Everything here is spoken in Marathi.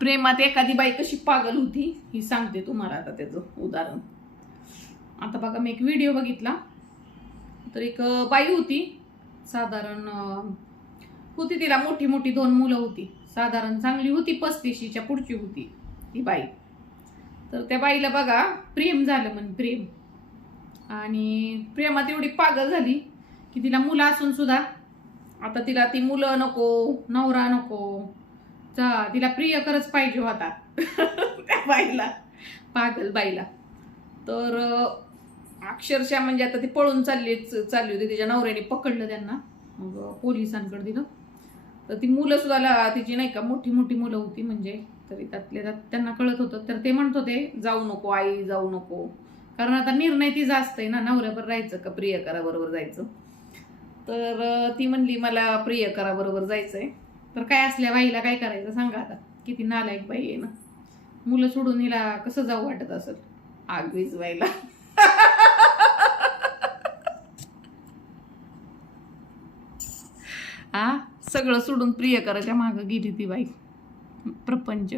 प्रेमात एखादी बाई कशी पागल होती ही सांगते तुम्हाला आता त्याचं उदाहरण. आता बघा मी एक व्हिडिओ बघितला, तर एक बाई होती, साधारण होती, तिला मोठी मोठी 2 मुलं होती, साधारण चांगली होती, 35च्या पुढची होती ती बाई. तर त्या बाईला बघा प्रेम झालं म्हण, प्रेम, आणि प्रेमात एवढी पागल झाली की तिला मुलं असून सुद्धा आता तिला ती मुलं नको, नवरा नको, तिला प्रियकरच पाहिजे होता त्या बाईला, पागल बाईला. तर अक्षरशः म्हणजे आता ती पळून चालली होती, तिच्या नवऱ्याने पकडलं त्यांना, मग पोलिसांकडे दिलं. तर ती मुलं सुद्धा तिची नाही का मोठी मोठी मुलं होती, म्हणजे तरी त्यातल्या त्यांना कळत होतं. तर ते म्हणत होते जाऊ नको आई, जाऊ नको, कारण आता निर्णय तिचा असतंय ना, नवऱ्याबरोबर राहायचं का प्रियकराबरोबर जायचं. तर ती म्हणली मला प्रियकराबरोबर जायचंय. तर काय असल्या बाईला काय करायचं सांगा आता, किती नालायक बाई आहे ना. मुलं सोडून हिला कसं जाऊ वाटत असेल आग विजवायला. सगळं सोडून प्रियकराच्या मागं गेली ती बाई, प्रपंच.